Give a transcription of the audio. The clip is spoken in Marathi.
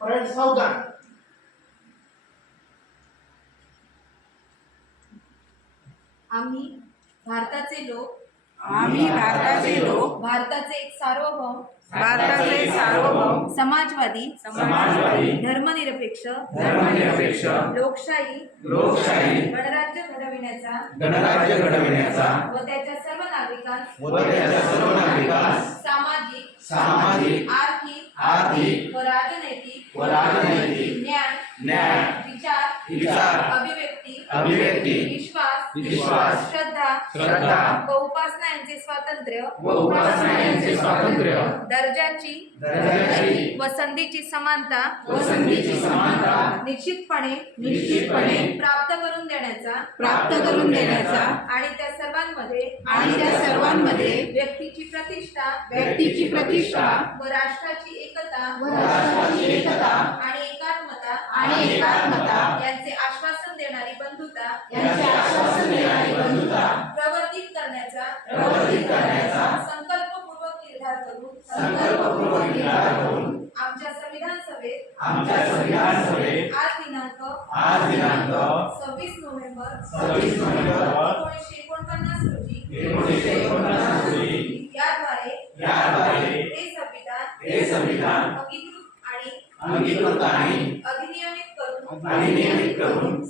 परेड सावधान. आम्ही भारताचे लोक. आम्ही भारताचे लोक. भारताचे एक सार्वभौम. भारताचे सार्वभौम. समाजवादी. समाजवादी. धर्मनिरपेक्ष. धर्मनिरपेक्ष. लोकशाही. लोकशाही. गणराज्य घडविण्याचा. गणराज्य घडविण्याचा. व त्याच्या सर्व नागरिकांस. व त्याच्या सर्व नागरिकांस. सामाजिक. सामाजिक. आर्थिक. आर्थिक. व राजनैतिक व राजनैतिक ज्ञान न्याय विचार विचार अभिव्यक्ती अभिव्यक्ती विश्वास विश्वास श्रद्धा श्रद्धा व उपासना यांचे स्वातंत्र्य व उपासना यांचे स्वातंत्र्य दर्जाची दर्जाची व संधीची समानता व संधीची समानता निश्चितपणे निश्चितपणे प्राप्त करून देण्याचा प्राप्त करून देण्याचा आणि त्या सर्वांमध्ये आणि त्या सर्वांमध्ये व्यक्तीची प्रतिष्ठा व्यक्तीची प्रतिष्ठा व राष्ट्राची एकता व एकात्मता आणि एकात्मता यांचे आश्वासन देणारी बंधुता यांचे आश्वासन देणारी बंधुता प्रवर्तित करण्याचा प्रवर्तित करण्याचा संकल्पपूर्वक निर्धार करून संकल्पपूर्वक निर्धार करून आमच्या संविधान सभेत आमच्या संविधान सभेत आज दिनांक आज दिनांक सव्वीस नोव्हेंबर सव्वीस नोव्हेंबर एकोणीसशे एकोणपन्नास रोजी एकोणीसशे एकोणपन्नास रोजी याद्वारे याद्वारे हे संविधान हे संविधान अंगीकृत आणि अंगीकृत आणि अधिनियमित करून